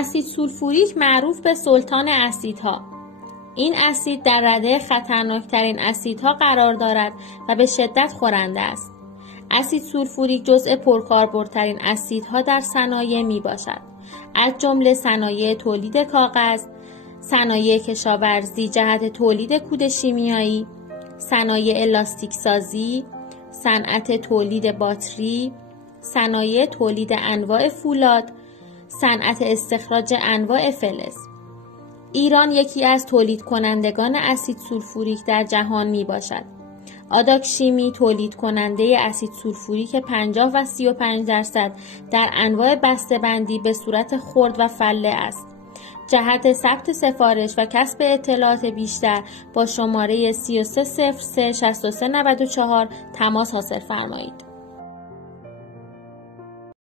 اسید سولفوریک معروف به سلطان اسیدها. این اسید در رده خطرناکترین اسیدها قرار دارد و به شدت خورنده است. اسید سولفوریک جزء پرکاربردترین اسیدها در صنایع می باشد، از جمله صنایع تولید کاغذ، صنایع کشاورزی جهت تولید کود شیمیایی، صنایع لاستیک سازی، صنعت تولید باتری، صنایع تولید انواع فولاد، صنعت استخراج انواع فلز. ایران یکی از تولید کنندگان اسید سولفوریک در جهان می باشد. آداکشیمی تولید کننده اسید سولفوریک 50 و 35% در انواع بسته‌بندی به صورت خرد و فله است. جهت ثبت سفارش و کسب اطلاعات بیشتر با شماره 33036394 تماس حاصل فرمایید.